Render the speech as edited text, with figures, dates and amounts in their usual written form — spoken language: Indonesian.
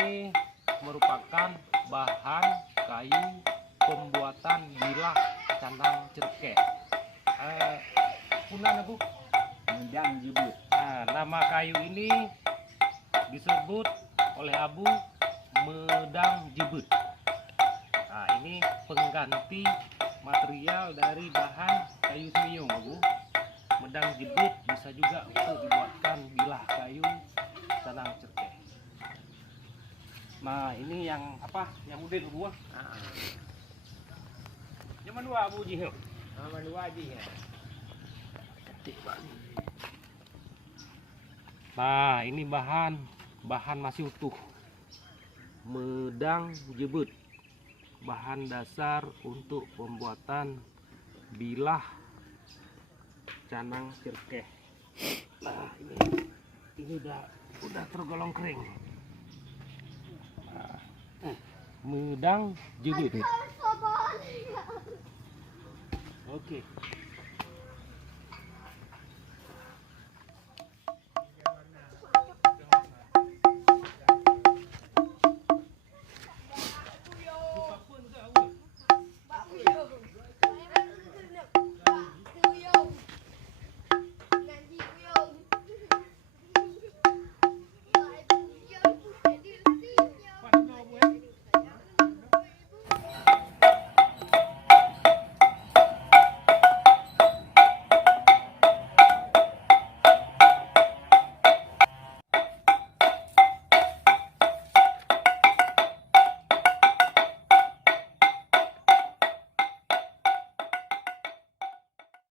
ini merupakan bahan kayu pembuatan bilah candang cerkeh. Punan Bu. Medang jebut. Nah, nama kayu ini disebut oleh Abu medang jebut. Nah, ini pengganti material dari bahan kayu semiyung, Bu. Medang jebut bisa juga untuk dibuatkan bilah kayu candang cerkeh. Nah, ini yang apa? Yang udah Bu. Yang dua Bu Ji. Dua aja ya. Nah, ini bahan masih utuh. Medang jebut. Bahan dasar untuk pembuatan bilah canang cerkeh. Nah, ini udah tergolong kering. Nah, medang jebut. Oke.